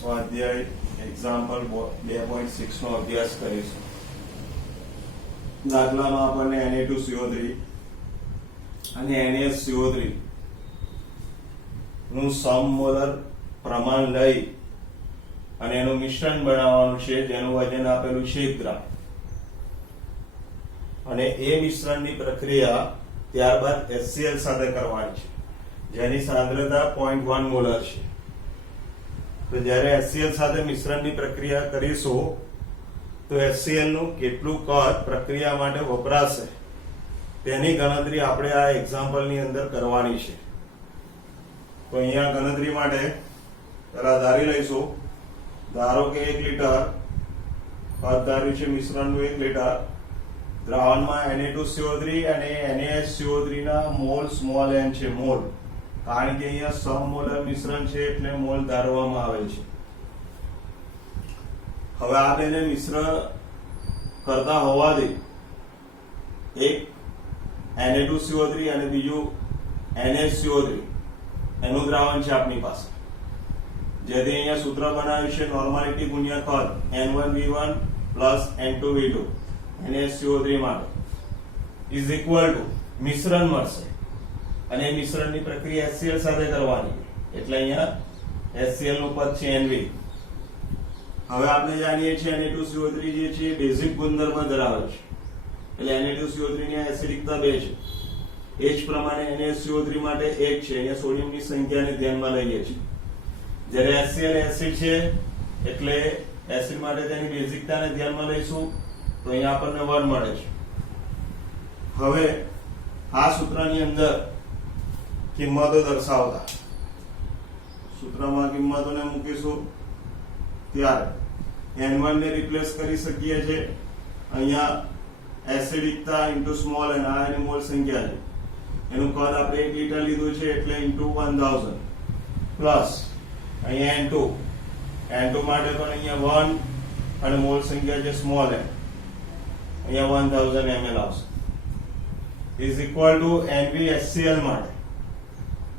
સ્વાધ્યાય એક્ઝામ્પલ 2.6 નો અભ્યાસ કરીશું. દાખલામાં આપણને Na2CO3 અને NaSCO3 નું સમમોલર પ્રમાણ લઈ અને એનું મિશ્રણ બનાવવાનું છે, જેનું વજન આપેલું છે ગ્રામ. અને એ મિશ્રણની પ્રક્રિયા ત્યારબાદ HCl સાથે કરવાની છે, જેની સાંદ્રતા 0.1 મોલર છે. તો જ્યારે HCl સાથે મિશ્રણની પ્રક્રિયા કરીશું તો HCl નું કેટલું કદ પ્રક્રિયા માટે વપરાશે તેની ગણતરી આપણે આ એક્ઝામ્પલની અંદર કરવાની છે. તો અહીંયા ગણતરી માટે પહેલા ધારી લઈશું. ધારો કે 1 લીટર કદ ધાર્યું છે મિશ્રણનું 1 લીટર. દ્રાવણમાં Na2CO3 અને NaSCO3 ના મોલ સ્મોલ n છે, મોલ, કારણ કે અહીંયા સમમોલર મિશ્રણ છે એટલે મોલ ધારવામાં આવે છે. હવે આ બેને મિશ્ર કરતા હોવાથી એક Na2CO3 અને બીજું NaSCO3 એનું દ્રાવણ છે આપણી પાસે, જેથી અહીંયા સૂત્ર બનાવ્યું છે નોર્માલિટી ગુણ્યા કદ N1V1 પ્લસ N2V2 NaSCO3 માટે ઇઝ ઇક્વલ ટુ મિશ્રણ મળશે અને એ મિશ્રણની પ્રક્રિયા HCl સાથે કરવાની, એટલે અહીંયા HCl નું પદ છે NV. હવે આપણે જાણીએ છીએ Na2CO3 જે છે બેઝિક ગુણધર્મ ધરાવે છે, એટલે Na2CO3 ની એસિડિકતા 2 છે. એ જ પ્રમાણે NaSCO3 માટે 1 છે. અહીંયા સોડિયમની સંખ્યાને ધ્યાનમાં લઈએ છીએ. જ્યારે HCl એસિડ છે એટલે એસિડ માટે તેની બેઝિકતાને ધ્યાનમાં લઈશું તો અહીંયા આપણને 1 મળે છે. હવે આ સૂત્રની અંદર કિંમતો દર્શાવતા સૂત્રમાં કિંમતોને મૂકીશું ત્યારે N1 ને રિપ્લેસ કરી શકીએ છીએ. અહીંયા એસિડિકતા ઇન્ટુ સ્મોલ n, આ એની મોલ સંખ્યા છે. એનું કદ આપણે 1 લીટર લીધું છે એટલે ઇન્ટુ 1000 પ્લસ અહીંયા N2 માટે પણ અહીંયા 1 અને મોલ સંખ્યા છે સ્મોલ n, અહીંયા 1000 ml આવશે, ઇઝ ઇક્વલ ટુ NaHCl માટે.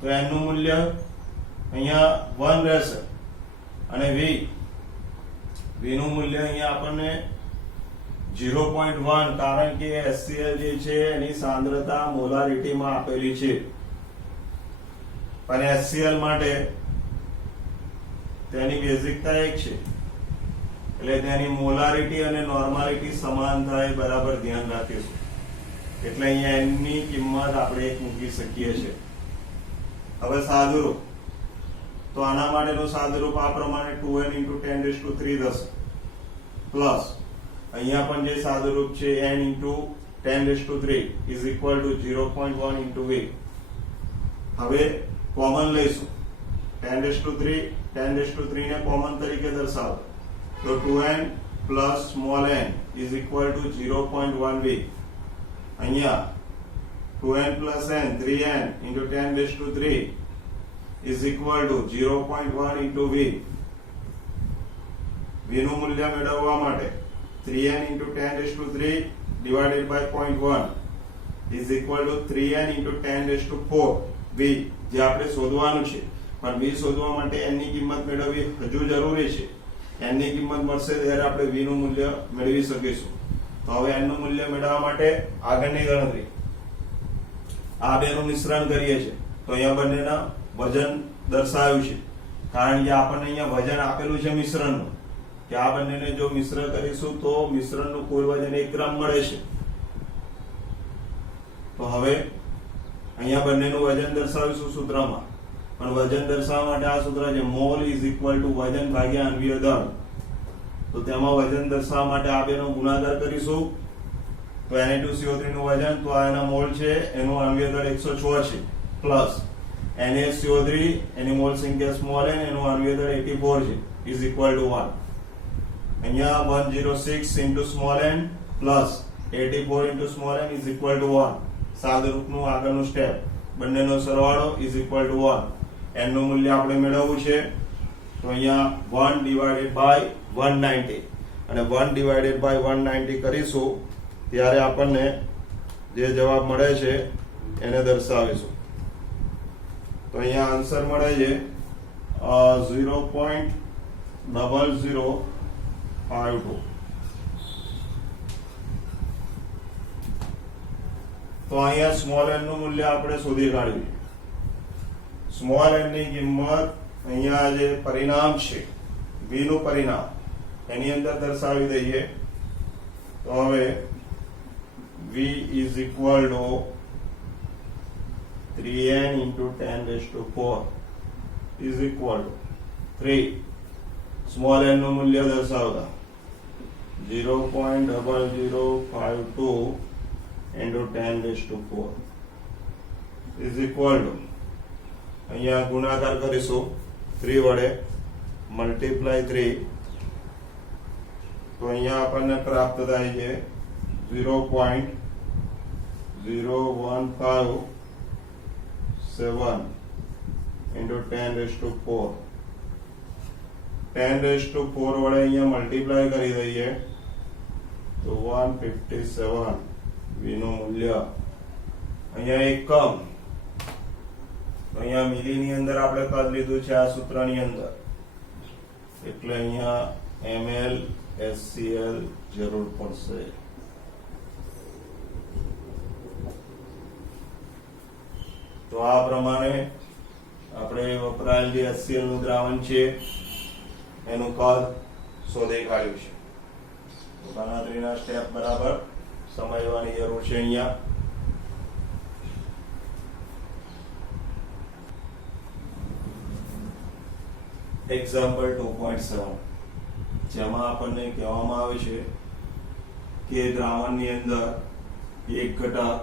તો n નું મૂલ્ય અહીંયા 1 રહેશે અને V નું મૂલ્ય અહીંયા આપણને 0.1, કારણ કે HCl જે છે એની સાંદ્રતા મોલારિટીમાં આપેલી છે અને HCl માટે તેની બેઝિકતા 1 છે, એટલે તેની મોલારિટી અને નોર્માલિટી સમાન થાય બરાબર ધ્યાન રાખીશું. એટલે અહીંયા n ની કિંમત આપણે 1 મૂકી શકીએ છીએ. હવે સાદુરૂપ, તો આના માટેનું સાદુરૂપ આ પ્રમાણે 2n × 10⁻³ થશે, પ્લસ અહીંયા પણ જે સાદુરૂપ છે n × 10⁻³ is equal to 0.1 × V. હવે કોમન લઈશું. 10⁻³ ને કોમન તરીકે દર્શાવો તો 2n plus small n is equal to 0.1 V. અહીંયા 2n plus n 3n × 10⁻³ is equal to 0.1 into V. V નું મૂલ્ય મેળવવા માટે 3n × 10⁻³ divided by 0.1 is equal to 3n × 10⁻⁴ V, જે આપણે શોધવાનું છે. પણ V શોધવા માટે n ની કિંમત મેળવવી હજુ જરૂરી છે. n ની કિંમત મળશે ત્યારે આપણે V નું મૂલ્ય મેળવી શકીશું. તો હવે n નું મૂલ્ય મેળવવા માટે આગળની ગણતરી, આ બેનું મિશ્રણ કરીએ છીએ તો અહીંયા બંનેના વજન દર્શાવ્યું છે, કારણ કે આપણને અહીંયા વજન આપેલું છે મિશ્રણનું, કે આ બંનેને જો મિશ્ર કરીશું તો મિશ્રણનું કુલ વજન 1 ગ્રામ મળે છે. તો હવે અહીંયા બંનેનું વજન દર્શાવીશું સૂત્રમાં, પણ વજન દર્શાવવા માટે આ સૂત્ર છે મોલ ઇઝ ઇક્વલ ટુ વજન ભાગ્યા આણ્વીય દળ. તો તેમાં વજન દર્શાવવા માટે આ બેનો ગુણાકાર કરીશું તો Na2CO3 નું વજન, તો આ એના મોલ છે, એનું આણ્વીય દળ 106 છે, પ્લસ NaSCO3 એની મોલ સંખ્યા સ્મોલ n, એનું આણ્વીય દળ 84 છે, ઇઝ ઇક્વલ ટુ 1. અહીંયા 106 × small n plus 84 × small n is equal to 1. સાદુરૂપનું આગળનું સ્ટેપ, બંનેનો સરવાળો ઇઝ ઇક્વલ ટુ 1. n નું મૂલ્ય આપણે મેળવવું છે તો અહીંયા 1 ડિવાઇડેડ બાય 190 અને 1 ડિવાઇડેડ બાય 190 કરીશું ત્યારે આપણને જે જવાબ મળે છે એને દર્શાવીશું. તો અહીંયા આન્સર મળે છે 0.0 0052. તો અહીંયા સ્મોલ n નું મૂલ્ય આપણે શોધી કાઢ્યું. સ્મોલ n ની કિંમત અહીંયા જે પરિણામ છે v નું પરિણામ એની અંદર દર્શાવી દઈએ. તો હવે v is equal to 3n into 10 raised to 4 is equal to 3. Small n નું મૂલ્ય દર્શાવતા 0.0052 into 10 raised to 4 is equal to, અહીંયા ગુણાકાર કરીશું 3 વડે, મલ્ટીપ્લાય 3, તો અહીંયા આપણને પ્રાપ્ત થાય છે 0.0157 into 10 raised to 4. 10 raised to 4 વડે અહીંયા મલ્ટીપ્લાય કરી દઈએ તો 157 v નું મૂલ્ય. અહીંયા એકમ, અહીંયા મિલી ની અંદર આપણે કદ લીધું છે આ સૂત્રની અંદર, એટલે અહીંયા ml SCL જરૂર પડશે. તો આ પ્રમાણે આપણે વપરાયેલ જે HCl નું દ્રાવણ છે એનું કદ શોધી કાઢ્યું છે. તો ગણતરીના સ્ટેપ બરાબર સમજવાની જરૂર છે. અહીંયા એક્ઝામ્પલ 2.7 જેમાં આપણને કહેવામાં આવે છે કે દ્રાવણની અંદર એક ઘટક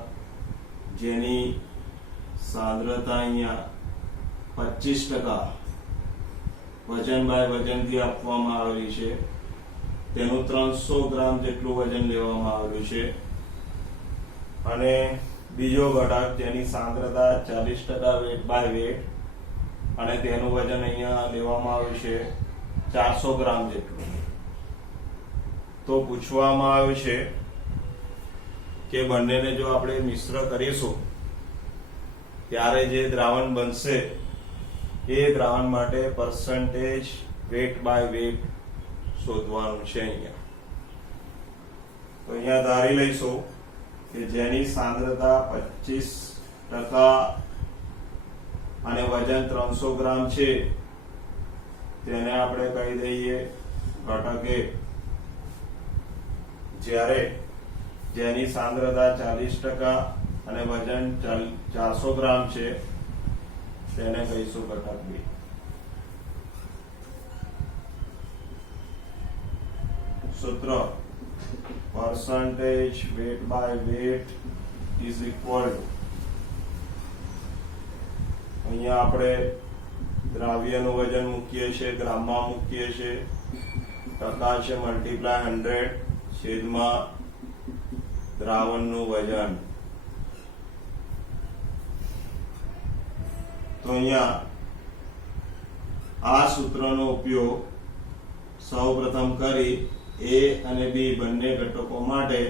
જેની સાંદ્રતા અહીંયા 25% વજન બાય વજનથી આપવામાં આવેલી છે, તેનું 300 ગ્રામ જેટલું વજન લેવામાં આવ્યું છે, અને બીજો ઘટક જેની સાંદ્રતા 40% વેટ બાય વેટ અને તેનું વજન અહીંયા લેવામાં આવ્યું છે 400 ગ્રામ જેટલું. તો પૂછવામાં આવ્યું છે કે બંનેને જો આપણે મિશ્ર કરીશું ત્યારે જે દ્રાવણ બનશે એ દ્રાવણ માટે પર્સન્ટેજ વેટ બાય વેટ શોધવાનું છે. અહીંયા તો અહીંયા ધારી લઈશું કે જેની સાંદ્રતા 25% અને વજન 300 ગ્રામ છે તેને આપણે કહી દઈએ ઘટક A. જ્યારે જેની સાંદ્રતા 40% અને વજન 400 ગ્રામ છે તેને કહીશું ઘટક B. સૂત્ર percentage weight by weight is equal to, અહીંયા આપણે દ્રાવ્યનું વજન મૂકીએ છીએ, ગ્રામમાં મૂકીએ છીએ, ટકા છે મલ્ટીપ્લાય 100 છેદમાં દ્રાવણનું વજન. તો અહીંયા આ સૂત્રનો ઉપયોગ સૌપ્રથમ કરી A અને B બંને ઘટકો માટે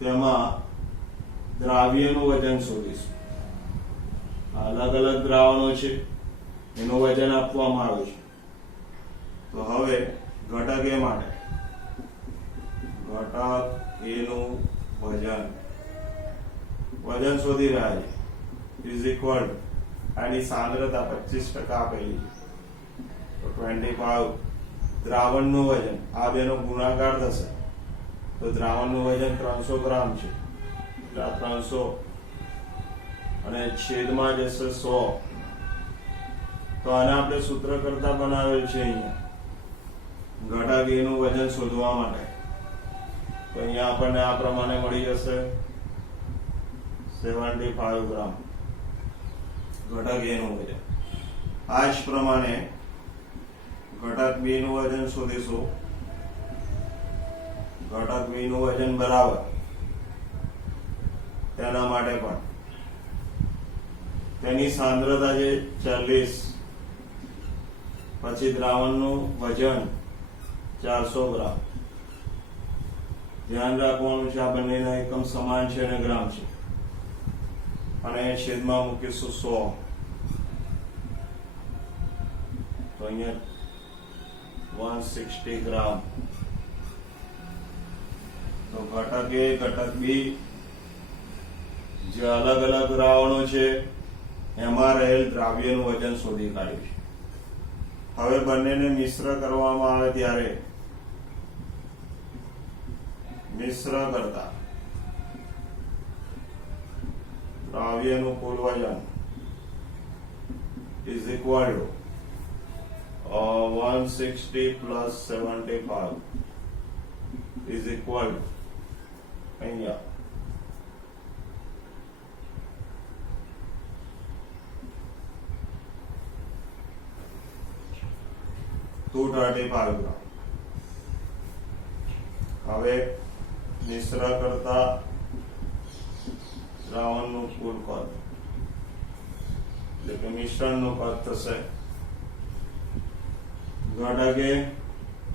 તેમાં દ્રાવ્યનું વજન શોધીશું. અલગ અલગ દ્રાવણો છે એનું વજન આપવામાં આવ્યું છે. તો હવે ઘટક A માટે ઘટક A નું વજન શોધી રહ્યા છે ઇઝ ઇક્વલ ટુ, આની સાંદ્રતા 25% આપેલી છે તો 25, દ્રાવણનું વજન આ બેનો ગુણાકાર થશે તો દ્રાવણનું વજન 300 ગ્રામ છે એટલે આ 300 અને છેદમાં જશે 100. તો આને આપણે સૂત્ર કરતા બનાવેલ છે અહીંયા ઘટક A નું વજન શોધવા માટે. તો અહીંયા આપણને આ પ્રમાણે મળી જશે 75 ગ્રામ ઘટક A નું વજન. આ જ પ્રમાણે ઘટક B નું વજન શોધીશું. ઘટક B નું વજન બરાબર તેના માટે પણ તેની સાંદ્રતા જે 40 પછી દ્રાવણનું વજન 400 ગ્રામ. ધ્યાન રાખવાનું છે આ બંનેના એકમ સમાન છે અને ગ્રામ છે, અને છેદમાં મૂકીશું 100. તો અહીંયા 160 ગ્રામ. તો ઘટક એ ઘટક બી જે અલગ અલગ દ્રાવણો છે એમાં રહેલ દ્રાવ્યનું વજન શોધી કાઢ્યું છે. હવે બંનેને મિશ્ર કરવામાં આવે ત્યારે મિશ્ર કરતા દ્રાવ્યનું કુલ વજન is equal to 160 plus 75 is equal to અહીંયા 235 ગ્રામ. હવે મિશ્ર કરતા દ્રાવણનું કુલ કદ એટલે કે મિશ્રણનું કદ થશે ઘટક એ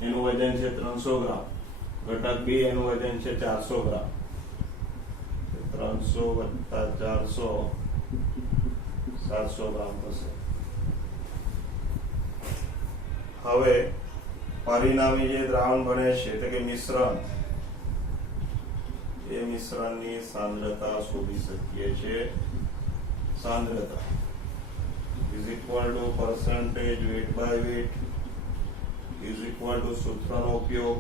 એનું વજન છે 300 ગ્રામ, ઘટક બી એનું વજન છે 400 ગ્રામ. 300 વત્તા 400 700 ગ્રામ થશે. હવે પરિણામી જે દ્રાવણ બને છે એટલે કે મિશ્રણ, એ મિશ્રણની સાંદ્રતા શોધી શકીએ છીએ. સાંદ્રતા is equal to percentage weight by weight is equal to સૂત્રનો ઉપયોગ.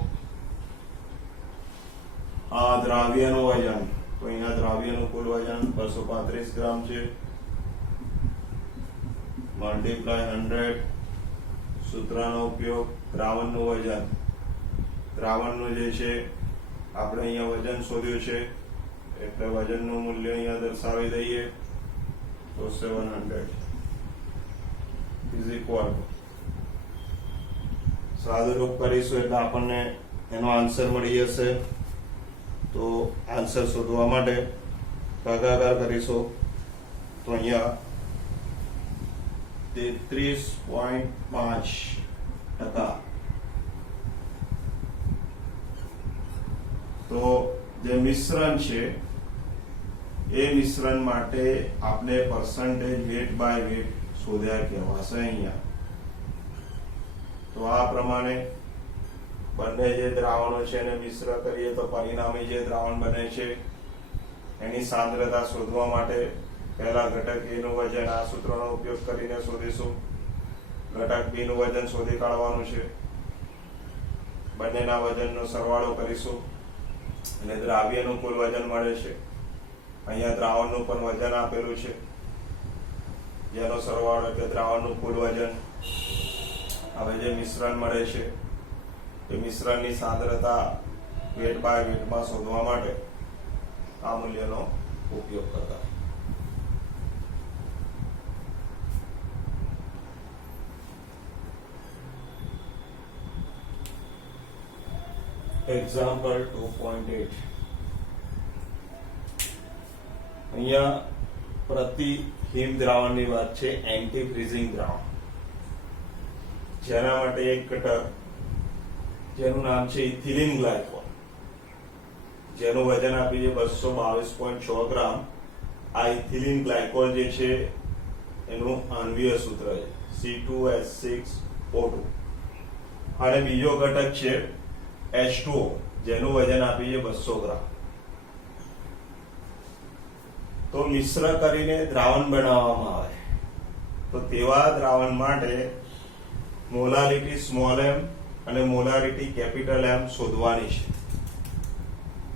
આ દ્રાવ્યનું વજન, તો અહીંયા દ્રાવ્યનું કુલ વજન 235 ગ્રામ છે, મલ્ટીપ્લાય 100. સૂત્રનો ઉપયોગ દ્રાવણનું વજન, દ્રાવણનું જે છે આપણે અહીંયા વજન શોધ્યું છે એટલે વજનનું મૂલ્ય અહીંયા દર્શાવી દઈએ તો 700 is equal to, સાદુરૂપ કરીશું એટલે આપણને એનો આન્સર મળી જશે. તો આન્સર શોધવા માટે ભાગાકાર કરીશું તો અહીંયા 33.5%. તો જે મિશ્રણ છે એ મિશ્રણ માટે આપણે પર્સન્ટેજ વેટ બાય વેટ શોધ્યા કહેવાશે અહીંયા. તો આ પ્રમાણે બંને જે દ્રાવણો છે એને મિશ્ર કરીએ તો પરિણામી જે દ્રાવણ બને છે એની સાંદ્રતા શોધવા માટે પહેલા ઘટક A નું વજન આ સૂત્રનો ઉપયોગ કરીને શોધીશું. ઘટક B નું વજન શોધી કાઢવાનું છે. બંનેના વજનનો સરવાળો કરીશું અને દ્રાવ્યનું કુલ વજન મળે છે. અહીંયા દ્રાવણનું પણ વજન આપેલું છે જેનો સરવાળો એટલે દ્રાવણનું કુલ વજન. હવે જે મિશ્રણ મળે છે એ મિશ્રણની સાંદ્રતા વેટ બાય વેટમાં શોધવા માટે આ મૂલ્યનો ઉપયોગ કરતા. એક્ઝામ્પલ 2.8. અહીંયા પ્રતિ હિમ દ્રાવણની વાત છે, એન્ટી ફ્રીઝિંગ દ્રાવણ, જેના માટે એક ઘટક જેનું નામ છે ઇથિલિન ગ્લાયકોલ, જેનું વજન આપી છે 222.6 ગ્રામ. આ ઇથિલિન ગ્લાયકોલ જે છે એનું આણ્વિય સૂત્ર છે C2H6O2 અને બીજો ઘટક છે H2O જેનું વજન આપી છે 200 ગ્રામ. તો મિશ્ર કરીને દ્રાવણ બનાવવામાં આવે તો તેવા દ્રાવણ માટે મોલારિટી સ્મોલ m અને મોલારિટી કેપિટલ M શોધવાની છે.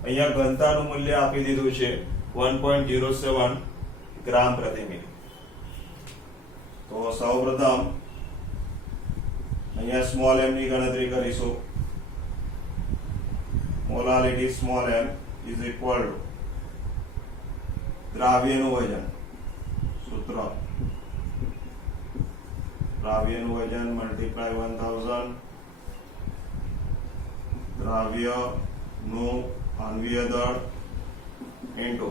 અહીંયા ઘનતાનું મૂલ્ય આપી દીધું છે 1.07 ગ્રામ પ્રતિ મિલી. તો સૌપ્રથમ અહીંયા સ્મોલ m ની ગણતરી કરીશું. Molarity small m is equal to દ્રાવ્યનું વજન, સૂત્ર દ્રાવ્યનું વજન મલ્ટીપ્લાય 1000 દ્રાવ્યનું આણ્વિય દળ ઇન્ટુ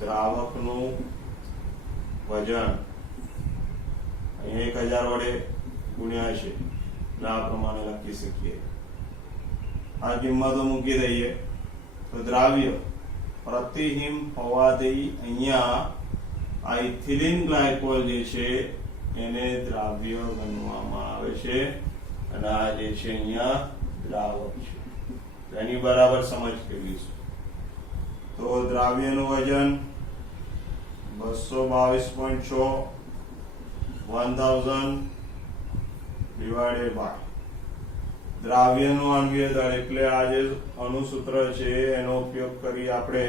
દ્રાવકનું વજન. અહીં 1000 વડે ગુણ્યા છે એટલે આ પ્રમાણે લખી શકીએ. આ કિંમતો મૂકી દઈએ તો દ્રાવ્ય પ્રતિહિમ હોવાથી અહીંયા આ ઇથિલિન ગ્લાયકોલ જે છે એને દ્રાવ્ય ગણવામાં આવે છે અને આ જે છે અહીંયા દ્રાવક છે. એની બરાબર સમજ કરીશું. તો દ્રાવ્યનું વજન 222.6 1000 ડિવાઇડેડ બાય દ્રાવ્યનું આણ્વીય દળ, એટલે આ જે અણુસૂત્ર છે એનો ઉપયોગ કરી આપણે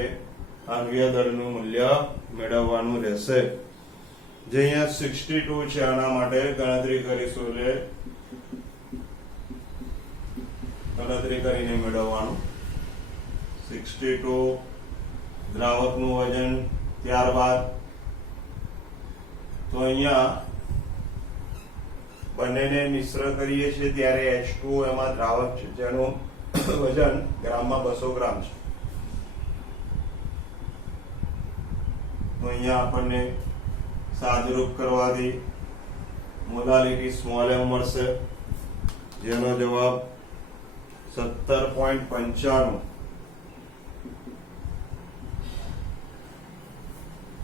આણ્વીય દળનું મૂલ્ય મેળવવાનું રહેશે. જે અહીંયા 62 છે, આના માટે ગણતરી કરીશું, એટલે ગણતરી કરીને મેળવવાનું. 62 દ્રાવકનું વજન. ત્યારબાદ તો અહીંયા બંનેને મિશ્ર કરીએ છીએ ત્યારે H2O એમાં દ્રાવક છે જેનું વજન ગ્રામમાં 200 ગ્રામ છે. તો અહીંયા આપણને સાદરૂપ કરવાથી મોલાલિટી સ્મોલ m મળશે, જેનો જવાબ 17.95.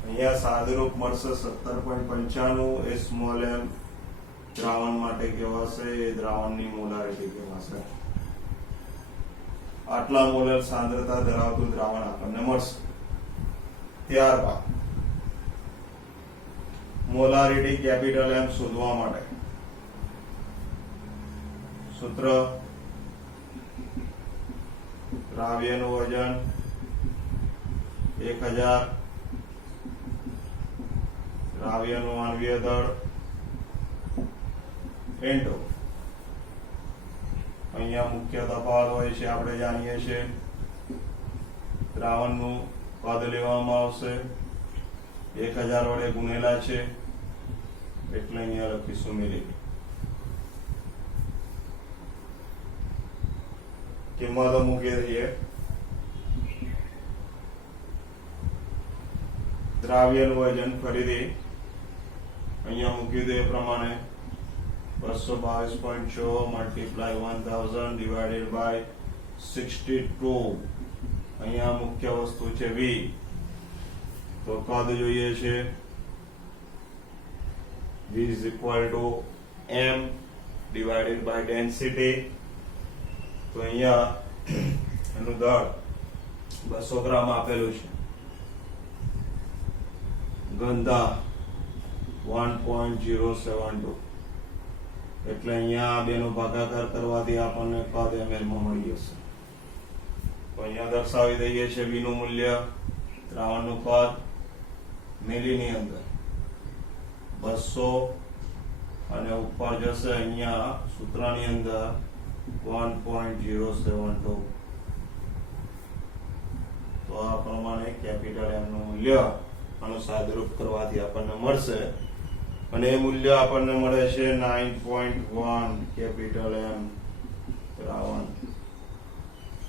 અહીંયા સાદરૂપ મળશે 17.95. એ સ્મોલ m દ્રાવણ માટે કહેવાશે, એ દ્રાવણની મોલારિટી કહેવાશે. આટલા મોલર સાંદ્રતા ધરાવતું દ્રાવણ આપણને મળશે. ત્યારબાદ મોલારિટી કેપિટલ M શોધવા માટે સૂત્ર દ્રાવ્યનું વજન 1000 દ્રાવ્યનું આણ્વીય દળ ઇન્ટુ અહીંયા મુખ્ય તફાવત હોય છે, આપણે જાણીએ છીએ. દ્રાવણનું પદ લેવામાં આવશે, 1000 વડે ગુણેલા છે એટલે અહીંયા લખીશું મિલી. કિંમતો મૂકી દઈએ. દ્રાવ્યનું વજન ફરીથી અહીંયા મૂકી દે પ્રમાણે 222.6 મલ્ટીપ્લાય 1000 ડિવાઇડેડ બાય 62. અહીંયા મુખ્ય વસ્તુ છે V, તો કદ જોઈએ છે. V is equal to M divided by density. તો અહીંયા એનું દળ 200 ગ્રામ આપેલું છે. ઘનતા 1.072, એટલે અહીંયા આ બેનો ભાગાકાર કરવાથી આપણને કદ ml માં મળી જશે. તો અહીંયા દર્શાવી દઈએ છે V નું મૂલ્ય, દ્રાવણનું કદ મિલીની અંદર 200 અને ઉપર જશે અહીંયા સૂત્રની અંદર 1.072. તો આ પ્રમાણે કેપિટલ M નું મૂલ્ય અનુસાદરૂપ કરવાથી આપણને મળશે, અને એ મૂલ્ય આપણને મળે છે 9.1 કેપિટલ M દ્રાવણ.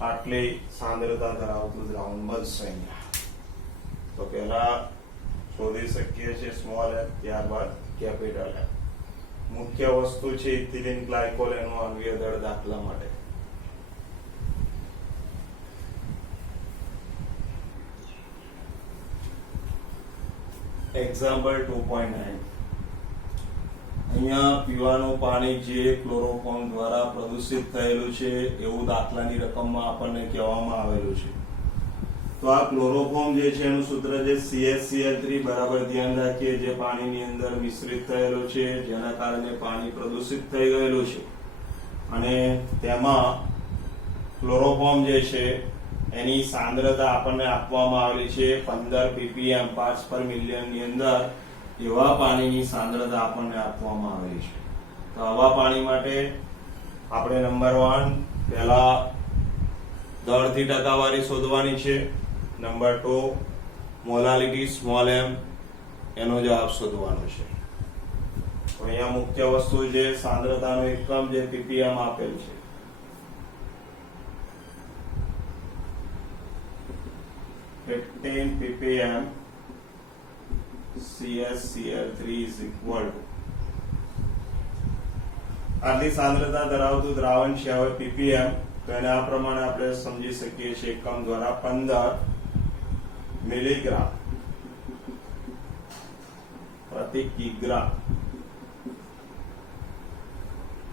આટલી સાંદ્રતા ધરાવતું દ્રાવણ બનશે અહીંયા. તો પહેલા શોધી શકીએ છીએ સ્મોલ m, ત્યારબાદ કેપિટલ M. મુખ્ય વસ્તુ છે ઇથિલિન ગ્લાયકોલ એનું આણ્વીય દળ દાખલા માટે. એક્ઝામ્પલ 2.9. અહીંયા પીવાનું પાણી જે ક્લોરોફોર્મ દ્વારા પ્રદૂષિત થયેલું છે એવું દાખલાની રકમમાં આપણને કહેવામાં આવેલું છે. તો આ ક્લોરોફોર્મ જે છે એનું સૂત્ર છે CaCl3. બરાબર ધ્યાન રાખીએ, જે પાણીની અંદર મિશ્રિત થયેલું છે, જેના કારણે પાણી પ્રદૂષિત થઈ ગયેલું છે, અને તેમાં ક્લોરોફોર્મ જે છે એની સાંદ્રતા આપણને આપવામાં આવેલી છે 15 ppm, પાર્ટ્સ પર મિલિયન ની અંદર એવા પાણીની સાંદ્રતા આપણને આપવામાં આવેલી છે. તો આવા પાણી માટે આપણે નંબર 1 પહેલા દળથી ટકાવારી શોધવાની છે. નંબર 2 મોલાલિટી સ્મોલ m એનો જવાબ શોધવાનો છે. તો અહીંયા મુખ્ય વસ્તુ છે સાંદ્રતાનો એકમ જે ppm આપેલ છે. ppm CaCl3 is equal to આટલી સાંદ્રતા ધરાવતું દ્રાવણ છે. હવે ppm, તો એને આ પ્રમાણે આપણે સમજી શકીએ છીએ એકમ દ્વારા 15 મિલીગ્રામ પ્રતિ કિગ્રા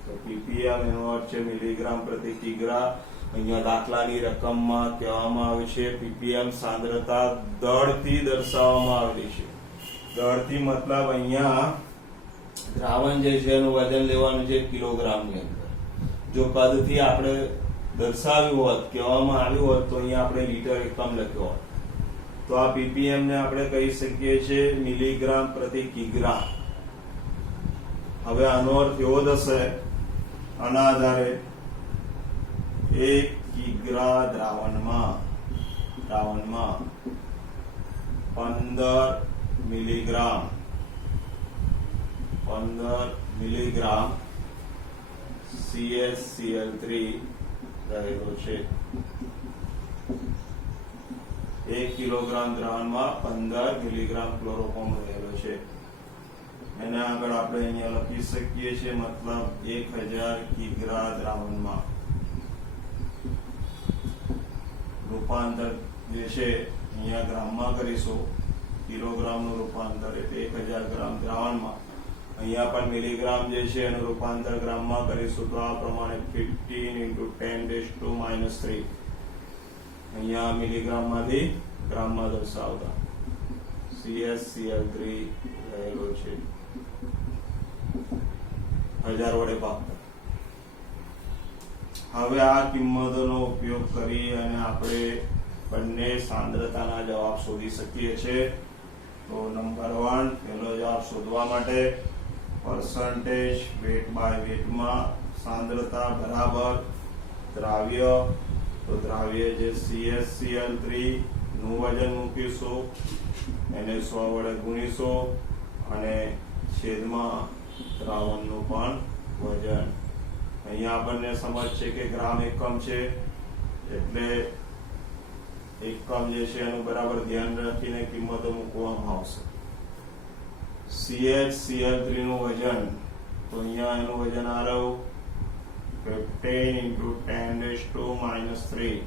તો પીપીએમ એનો અર્થ છે મિલીગ્રામ પ્રતિ કિગ્રા. અહીંયા દાખલાની રકમમાં કહેવામાં આવે છે પીપીએમ સાંદ્રતા દળથી દર્શાવવામાં આવેલી છે. દળથી મતલબ અહીંયા દ્રાવણ જે છે એનું વજન લેવાનું છે કિલોગ્રામની અંદર. જો કદથી આપણે દર્શાવ્યું હોત, કહેવામાં આવ્યું હોત, તો અહીંયા આપણે લીટર એકમ લખ્યો હોત. તો આ પીપીએમ ને આપણે કહી શકીએ છીએ મિલીગ્રામ પ્રતિ કિગ્રા. હવે આનો અર્થ એવો થશે, આના આધારે 1 કિગ્રા દ્રાવણમાં 15 મિલીગ્રામ CaCl3 રહેલો છે. 1 કિલોગ્રામ દ્રાવણમાં 15 મિલીગ્રામ ક્લોરોફોર્મ રહેલો છે. એના આગળ આપણે અહીંયા લખી શકીએ છીએ, મતલબ 1000 કિગ્રા દ્રાવણમાં રૂપાંતર જે છે અહીંયા ગ્રામમાં કરીશું. કિલોગ્રામનું રૂપાંતર એટલે 1000 ગ્રામ દ્રાવણમાં. અહીંયા પણ મિલીગ્રામ જે છે એનું રૂપાંતર ગ્રામમાં કરીશું, તો આ પ્રમાણે 15 × 10⁻³ અહીંયા મિલીગ્રામમાંથી ગ્રામમાં દર્શાવતા CaCl3 રહેલો છે. 1000 વડે ભાગતા. હવે આ કિંમતોનો ઉપયોગ કરી અને આપણે બંને સાંદ્રતાના જવાબ શોધી શકીએ છીએ. તો નંબર 1 પહેલો જવાબ શોધવા માટે percentage weight by weight માં સાંદ્રતા બરાબર દ્રાવ્ય, તો દ્રાવ્ય જે CaCl3 નું વજન મૂકીશું, એને 100 વડે ગુણીશું અને છેદમાં દ્રાવણનું પણ વજન. અહીંયા આપણને સમજ છે કે ગ્રામ એકમ છે, એટલે એકમ જે છે એનું બરાબર ધ્યાન રાખીને કિંમતો મૂકવામાં આવશે. CaCl3 નું વજન, તો અહીંયા એનું વજન આ રહ્યું 15 × 10⁻³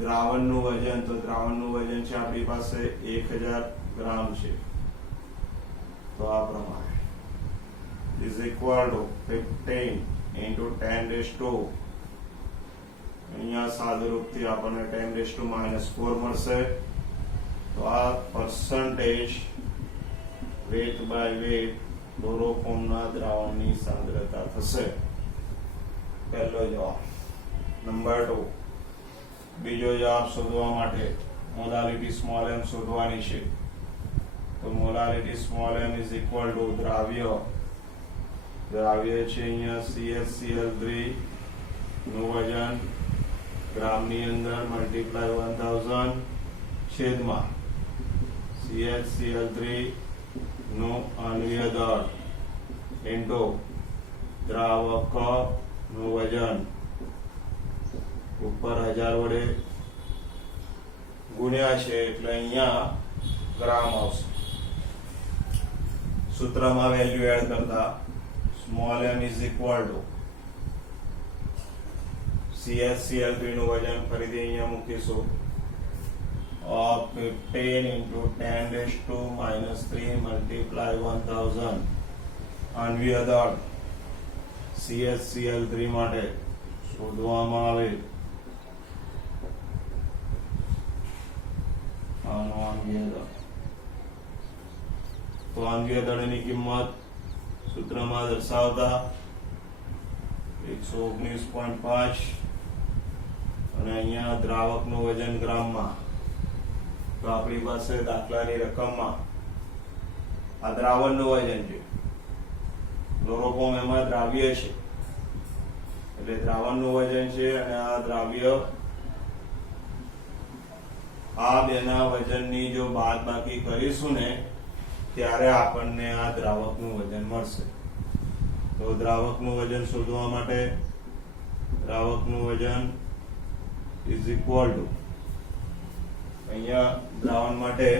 દ્રાવણનું વજન, તો દ્રાવણનું વજન છે આપણી પાસે 1000 ગ્રામ છે. તો આ પ્રમાણે is equal to 15 × 10⁻². અહીંયા સાદુરૂપથી આપણને 10⁻⁴ મળશે. તો આ percentage weight by weight ક્લોરોફોર્મના દ્રાવણની સાંદ્રતા થશે. પહેલો જવાબ. નંબર 2 બીજો જવાબ શોધવા માટે મોલારિટી સ્મોલ m શોધવાની છે. તો molarity small m is equal to દ્રાવ્ય છે અહીંયા CaCl3 નું વજન ગ્રામની અંદર મલ્ટીપ્લાય 1000 છેદમાં CaCl3 નું આણ્વીય દળ ઇન્ટુ દ્રાવક નું વજન ઉપર 1000 વડે ગુણ્યા છે એટલે અહીંયા ગ્રામ આવશે. સૂત્રમાં વેલ્યુ એડ કરતા small m is equal to CaCl3 નું વજન ફરીથી અહીંયા મૂકીશું 15 × 10⁻³ મલ્ટીપ્લાય 1000 આણ્વીય દળ CaCl3 માટે શોધવામાં આવે. આનો આણ્વીય દળ, તો આણ્વીય દળની કિંમત સૂત્રમાં દર્શાવતા 119.5 અને અહીંયા દ્રાવકનું વજન ગ્રામમાં. તો આપણી પાસે દાખલાની રકમમાં આ દ્રાવણનું વજન છે, ક્લોરોફોર્મ એમાં દ્રાવ્ય છે એટલે દ્રાવણનું વજન છે, અને આ દ્રાવ્ય આ બેના વજનની જો બાદબાકી કરીશું ને ત્યારે આપણને આ દ્રાવકનું વજન મળશે. તો દ્રાવકનું વજન શોધવા માટે દ્રાવકનું વજન is equal to અહીંયા દ્રાવણ માટે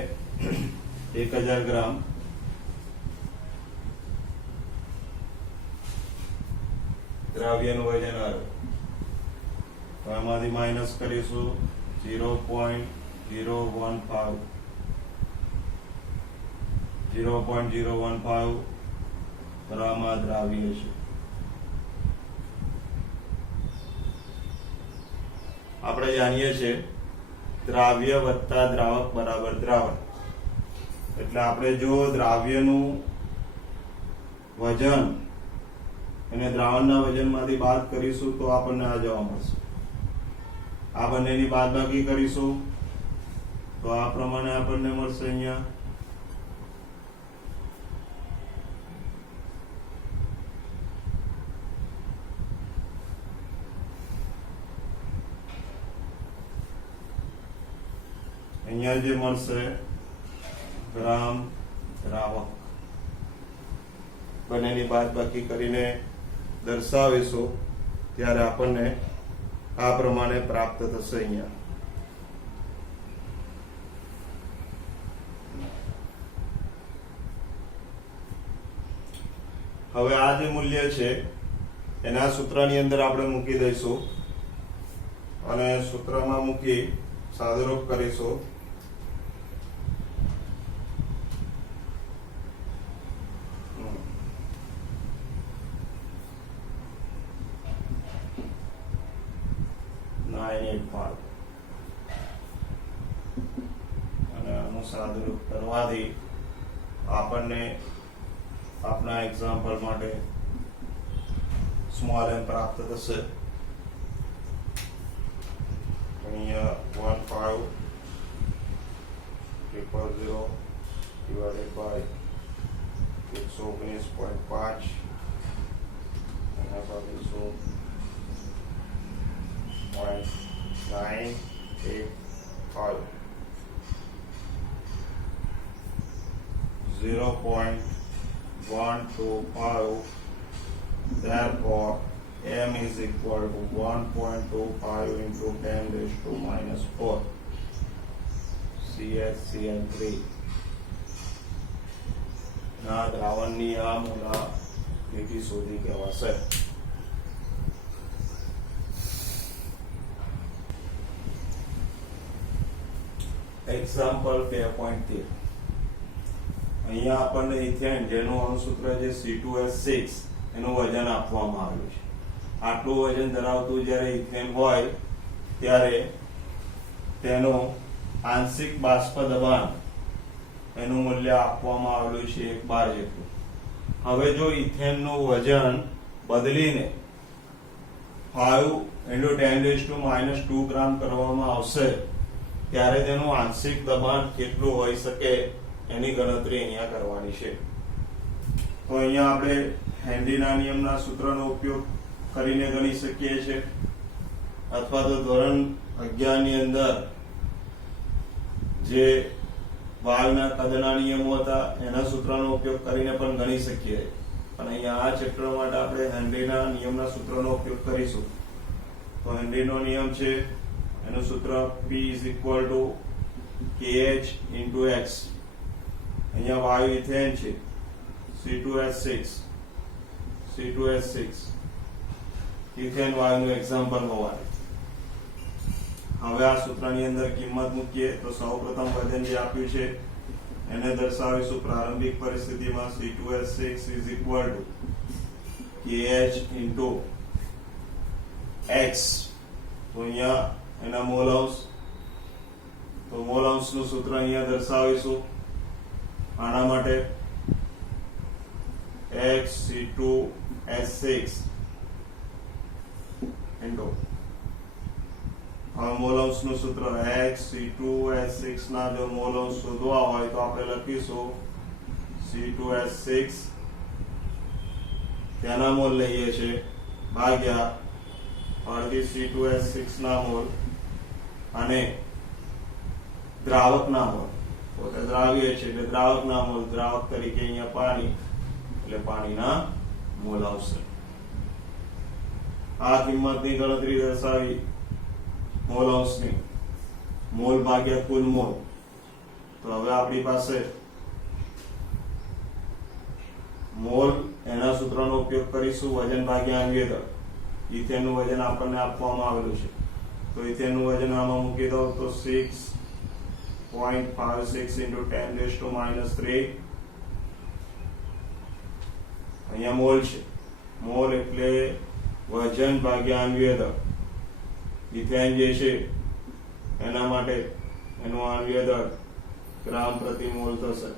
1000 ગ્રામ દ્રાવ્યનું વજન આવ્યું, તો એમાંથી માઇનસ કરીશું 0.015 ગ્રામ આ દ્રાવ્ય છે. આપણે જાણીએ છીએ દ્રાવ્ય વત્તા દ્રાવક બરાબર દ્રાવણ. એટલે આપણે જો દ્રાવ્યનું વજન અને દ્રાવણના વજનમાંથી બાદ કરીશું તો આપણને આ જવાબ મળશે. આ બંનેની બાદબાકી કરીશું તો આ પ્રમાણે આપણને મળશે. અહીંયા જે મળશે ગ્રામ દ્રાવક. બંનેની બાદબાકી કરીને દર્શાવીશું ત્યારે આપણને આ પ્રમાણે પ્રાપ્ત થશે. અહીંયા હવે આ જે મૂલ્ય છે એના સૂત્રની અંદર આપણે મૂકી દઈશું અને સૂત્રમાં મૂકી સાદુરૂપ કરીશું. અને આનું સાદુરૂપ કરવાથી આપણને આપના એક્ઝામ્પલ માટે સ્મોલ એમ પ્રાપ્ત થશે. અહીંયા 15,000 divided by 119.5 એના ભાગીશું 0.985 0.125. Therefore m is equal to 1.25 into 10 raised to minus 4 CH3. ના દ્રાવણની આ મોલારિટી શોધી કહેવાશે. એક્ઝામ્પલ 2.13. અહીંયા આપણને ઇથેન જેનું અણુસૂત્ર છે C2H6 એનું વજન આપવામાં આવ્યું છે. આટલું વજન ધરાવતું જ્યારે ઇથેન હોય ત્યારે તેનું આંશિક બાષ્પ દબાણ એનું મૂલ્ય આપવામાં આવેલું છે 1 બાર જેટલું. હવે જો ઇથેનનું વજન બદલીને 5 into 10 raised to minus 2 ગ્રામ કરવામાં આવશે ત્યારે તેનું આંશિક દબાણ કેટલું હોઈ શકે એની ગણતરી અહીંયા કરવાની છે. તો અહીંયા આપણે હેનરીના નિયમના સૂત્રનો ઉપયોગ કરીને ગણી શકીએ છીએ અથવા તો ધોરણ 11 ની અંદર જે વાયુના કદના નિયમો હતા એના સૂત્રનો ઉપયોગ કરીને પણ ગણી શકીએ. પણ અહીંયા આ ચેપ્ટર માટે આપણે હેનરીના નિયમના સૂત્રનો ઉપયોગ કરીશું. તો હેનરીનો નિયમ છે એનું સૂત્ર P is equal to KH into X. અહીંયા વાયુ ઇથેન છે C2H6 ઇથેન વાયુનું એક્ઝામ્પલ હોવાથી હવે આ સૂત્રની અંદર કિંમત મૂકીએ તો સૌપ્રથમ વજન જે આપ્યું છે એને દર્શાવીશું. પ્રારંભિક પરિસ્થિતિમાં C2H6 is equal to KH into X. તો અહીંયા એના મોલ અંશ, તો મોલ અંશનું સૂત્ર અહીંયા દર્શાવીશું. આના માટે X C2H6 into મોલ અંશનું સૂત્ર X C2H6 ના જો મોલ અંશ શોધવા હોય તો આપણે લખીશું C2H6 તેના મોલ લઈએ છે ભાગ્યા અડધી C2H6 ના મોલ અને દ્રાવકના મોલ. પોતે દ્રાવ્ય છે એટલે દ્રાવકના મોલ, દ્રાવક તરીકે અહીંયા પાણી એટલે પાણીના મોલ આવશે. આ કિંમતની ગણતરી દર્શાવી મોલ અંશની, મોલ ભાગ્યા કુલ મોલ. તો હવે આપણી પાસે મોલ એના સૂત્રનો ઉપયોગ કરીશું વજન ભાગ્યા આંગીય દળ. ઇથેનનું વજન આપણને આપવામાં આવેલું છે તો ઇથેનનું વજન આમાં મૂકી દો તો 6.56 into 10 raised to minus 3. અહીંયા મોલ છે, મોલ એટલે વજન ભાગ્યા આંગીય દળ. ઇથેન જે છે એના માટે એનો આણ્વીય દળ ગ્રામ પ્રતિ મોલ થશે,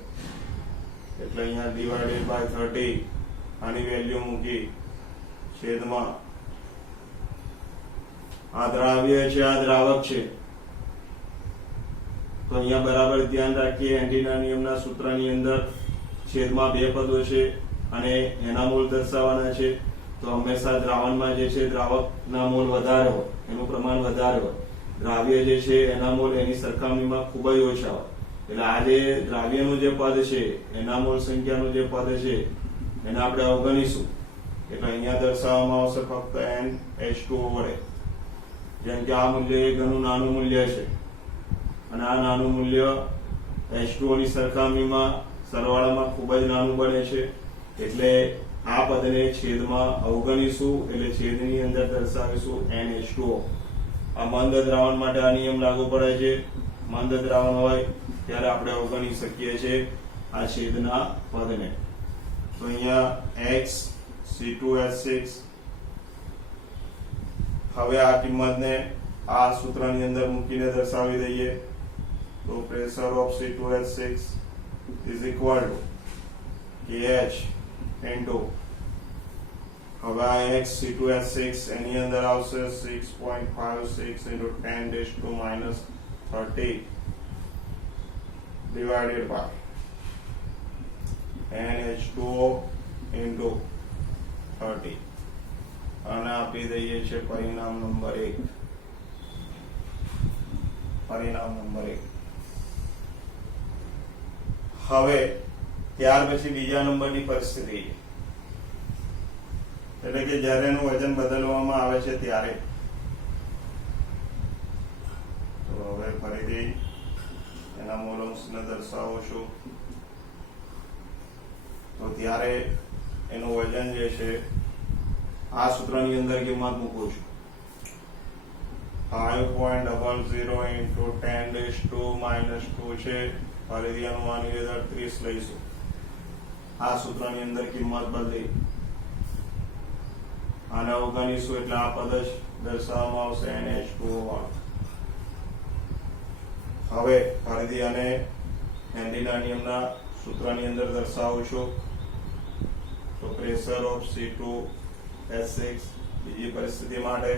એટલે અહીંયા ડિવાઇડેડ બાય 30 આની વેલ્યુ મૂકી છેદમાં આ દ્રાવ્ય છે આ દ્રાવક છે, તો અહીંયા બરાબર ધ્યાન રાખીએ એન્ટીના નિયમના સૂત્રની અંદર છેદમાં બે પદો છે અને એના મોલ દર્શાવવાના છે, તો હંમેશા દ્રાવણમાં જે છે દ્રાવકના મોલ વધારે હોય, એનું પ્રમાણ વધારે હોય, દ્રાવ્ય જે છે એના મોલ એની સરખામણીમાં ખૂબ જ ઓછા હોય, એટલે આ જે દ્રાવ્યનું જે પદ છે એના મોલ સંખ્યાનું જે પદ છે એને આપણે અવગણીશું, એટલે અહીંયા દર્શાવવામાં આવશે ફક્ત NH2O વડે, જેમ કે આ મૂલ્ય એ ઘણું નાનું મૂલ્ય છે અને આ નાનું મૂલ્ય H2O ની સરખામણીમાં સરવાળામાં ખૂબ જ નાનું બને છે, એટલે આ પદને છેદમાં અવગણીશું, એટલે છેદની અંદર દર્શાવીશું NH2O. આ મંદ દ્રાવણ માટે આ નિયમ લાગુ પડે છે, મંદ દ્રાવણ હોય ત્યારે આપણે અવગણી શકીએ છીએ આ છેદના પદને. તો અહીંયા X C2H6, હવે આ કિંમતને આ સૂત્રની અંદર મૂકીને દર્શાવી દઈએ, તો pressure of C2H6 is equal to KH into, હવે આ X C2H6 એની અંદર આવશે 6.56 into 10⁻⁻30 divided by NH2O into 30 અને આપી દઈએ છે પરિણામ નંબર 1. પરિણામ નંબર 1. હવે ત્યાર પછી બીજા નંબરની પરિસ્થિતિ, એટલે કે જ્યારે એનું વજન બદલવામાં આવે છે ત્યારે, તો હવે ફરીથી એના મોલન્સને દર્શાવું છું, તો ત્યારે એનું વજન જે છે આ સૂત્રની અંદર કિંમત મૂકું છું 5.00 into 10⁻⁻2 છે, ફરીથી એનું આની અંદર 30 લઈશું, આ સૂત્રની અંદર કિંમત બદલી આને અવગણીશું, એટલે આ પદ જ દર્શાવવામાં આવશે NH2O. હવે ફરીથી આને હેનરીના નિયમના સૂત્રની અંદર દર્શાવું છું, તો પ્રેશર ઓફ C2H6 બીજી પરિસ્થિતિ માટે,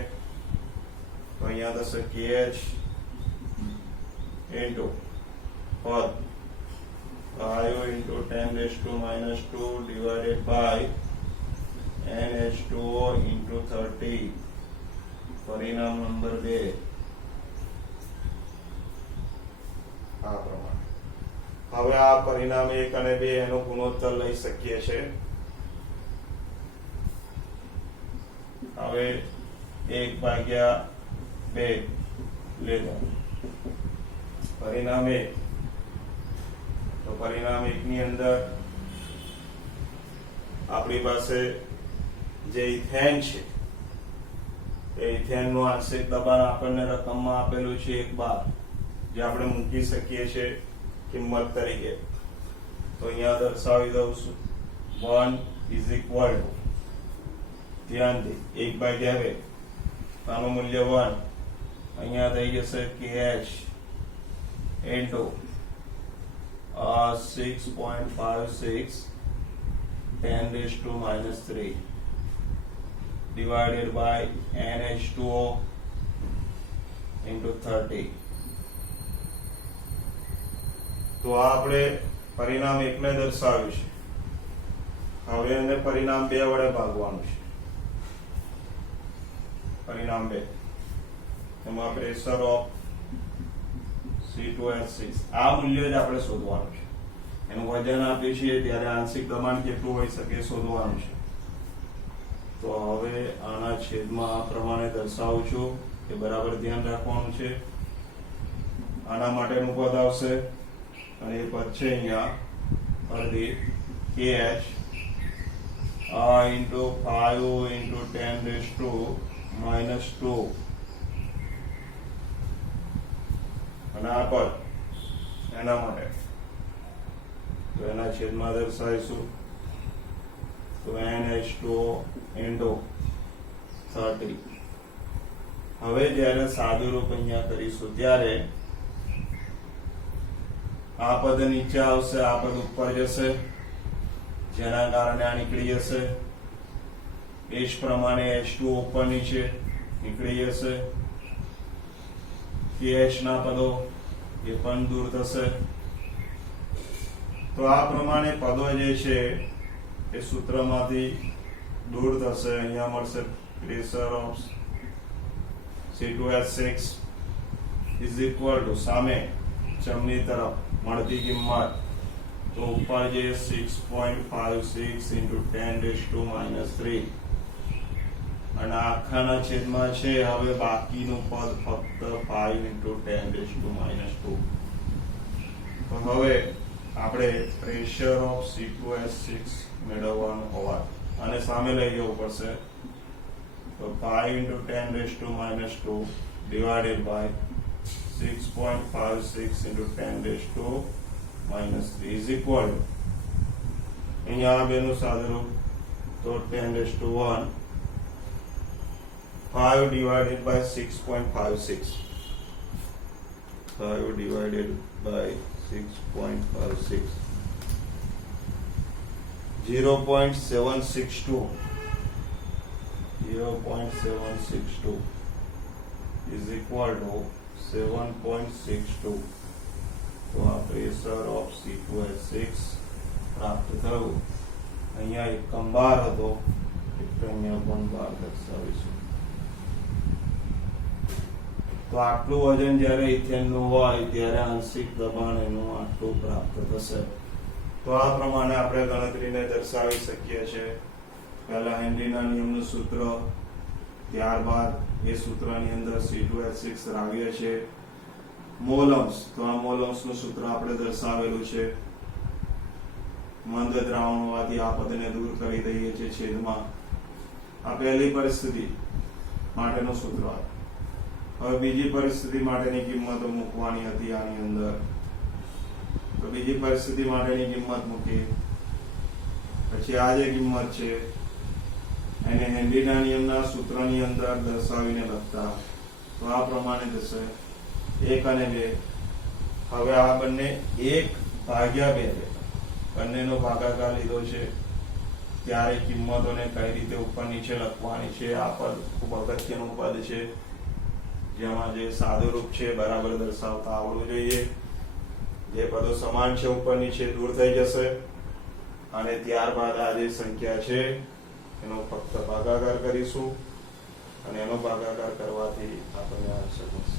તો અહીંયા થશે KH into પદ 5 into 10⁻⁻2 divided by NH2O into 30, પરિણામ નંબર 2 આ પ્રમાણે. હવે આ પરિણામ 1 અને 2 એનો ગુણોત્તર લઈ શકીએ છે. હવે 1/2 લેતા પરિણામ 1, તો પરિણામ 1 ની અંદર આપણી પાસે જે ઇથેન છે એ ઇથેન નું આંશિક દબાણ આપણને રકમમાં આપેલું છે 1 બાર, જે આપણે મૂકી શકીએ છીએ કિંમત તરીકે, તો અહીંયા દર્શાવી દઉં છું 1 is equal to, ધ્યાનથી 1/2 આનું મૂલ્ય 1, અહીંયા થઈ જશે KH into 6.56 10⁻³ divided by NH2O into 30. તો આ આપણે પરિણામ 1 ને દર્શાવ્યું છે, હવે એને પરિણામ 2 વડે ભાગવાનું છે. પરિણામ 2 એમાં પ્રેશર ઓફ C2H6 આ મૂલ્ય જ આપણે શોધવાનું છે, એનું વજન આપીએ છીએ ત્યારે આંશિક દબાણ કેટલું હોઈ શકે શોધવાનું છે. તો હવે આના છેદમાં આ પ્રમાણે દર્શાવું છું, કે બરાબર ધ્યાન રાખવાનું છે. આના માટેનું પદ આવશે અને એ પદ છે અહીંયા અડધી KH into 5 into 10⁻⁻2 અને આ પદ એના માટે, તો એના છેદમાં દર્શાવીશું, તો NH2O into 30 હવે જ્યારે સાદુરૂપ અહીંયા કરીશું ત્યારે આ પદ નીચે આવશે, આ પદ ઉપર જશે, જેના કારણે આ નીકળી જશે. એ જ પ્રમાણે H2 ઉપર નીચે નીકળી જશે. KH ના પદો એ પણ દૂર થશે. તો આ પ્રમાણે પદો જે છે એ સૂત્રમાંથી દૂર થશે. અહીંયા મળશે pressure of C2H6 is equal to સામે જમણી તરફ મળતી કિંમત તો ઉપર જે 6.56 into 10⁻³ અને આખાના છેદમાં છે. હવે બાકીનું પદ ફક્ત 5 into 10⁻². તો હવે આપણે પ્રેશર ઓફ C2H6 મેળવવાનું હોવા અને સામે લઈ જવું પડશે. તો 5 into 10⁻² divided by 6.56 into 10⁻³ is equal to અહીંયા આ બેનું સાદુરૂપ તો 10⁻⁴ 5 divided by 6.56 5 divided by 6.56 0.762 is equal to 7.62. તો આ પ્રેશર ઓફ C2H6 પ્રાપ્ત થયું. અહીંયા એકમ 12 હતો એટલે અહીંયા પણ 12 દર્શાવીશું. તો આટલું વજન જ્યારે ઇથેનનું હોય ત્યારે આંશિક દબાણ એનું આટલું પ્રાપ્ત થશે. તો આ પ્રમાણે આપણે ગણતરીને દર્શાવી શકીએ છીએ. પહેલા હેનરીના નિયમનું સૂત્ર, ત્યારબાદ એ સૂત્રની અંદર C2H6 લાવીએ છીએ. મોલમ્સ, તો આ મોલમ્સનું સૂત્ર આપણે દર્શાવેલું છે. મંદ દ્રાવણ હોવાથી આ પદને દૂર કરી દઈએ છીએ છેદમાં. આ પહેલી પરિસ્થિતિ માટેનું સૂત્ર. હવે બીજી પરિસ્થિતિ માટેની કિંમતો મૂકવાની હતી આની અંદર. તો બીજી પરિસ્થિતિ માટેની કિંમત મૂકી. પછી આ જે કિંમત છે એને હેનરીના નિયમના સૂત્રની અંદર દર્શાવીને લખતા તો આ પ્રમાણે થશે 1 અને 2. હવે આ બંને 1/2 બંનેનો ભાગાકાર લીધો છે ત્યારે કિંમતોને કઈ રીતે ઉપર નીચે લખવાની છે. આ પદ ખૂબ અગત્યનું પદ છે જેમાં જે સાદુરૂપ છે બરાબર દર્શાવતા આવડવું જોઈએ. જે પદો સમાન છે ઉપર નીચે દૂર થઈ જશે અને ત્યારબાદ આ જે સંખ્યા છે એનો ફક્ત ભાગાકાર કરીશું અને એનો ભાગાકાર કરવાથી આપણને આન્સર મળશે.